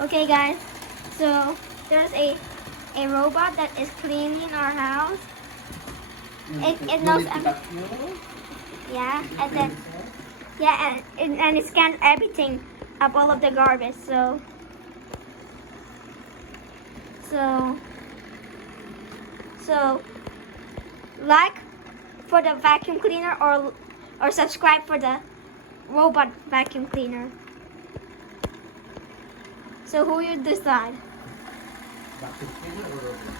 Okay, guys. So there's a robot that is cleaning our house. It knows yeah, and then yeah, and it scans everything up all of the garbage. So so like for the vacuum cleaner or subscribe for the robot vacuum cleaner. So who you decide? Vacuum cleaner or robot?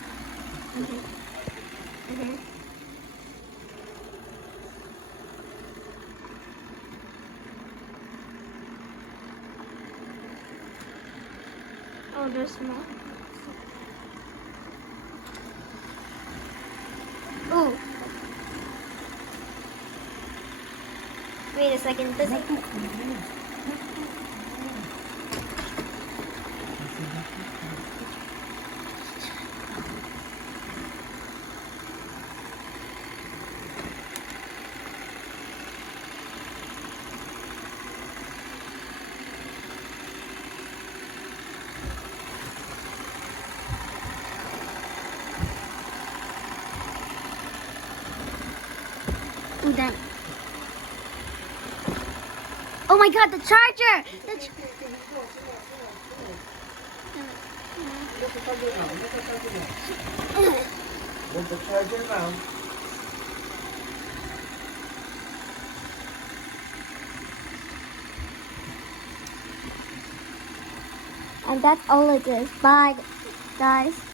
Mhm. Oh, there's more. Ooh. Wait a second. Does it? Ooh, damn. Oh my God, the charger! Hold the charger now. And that's all it is. Bye, guys.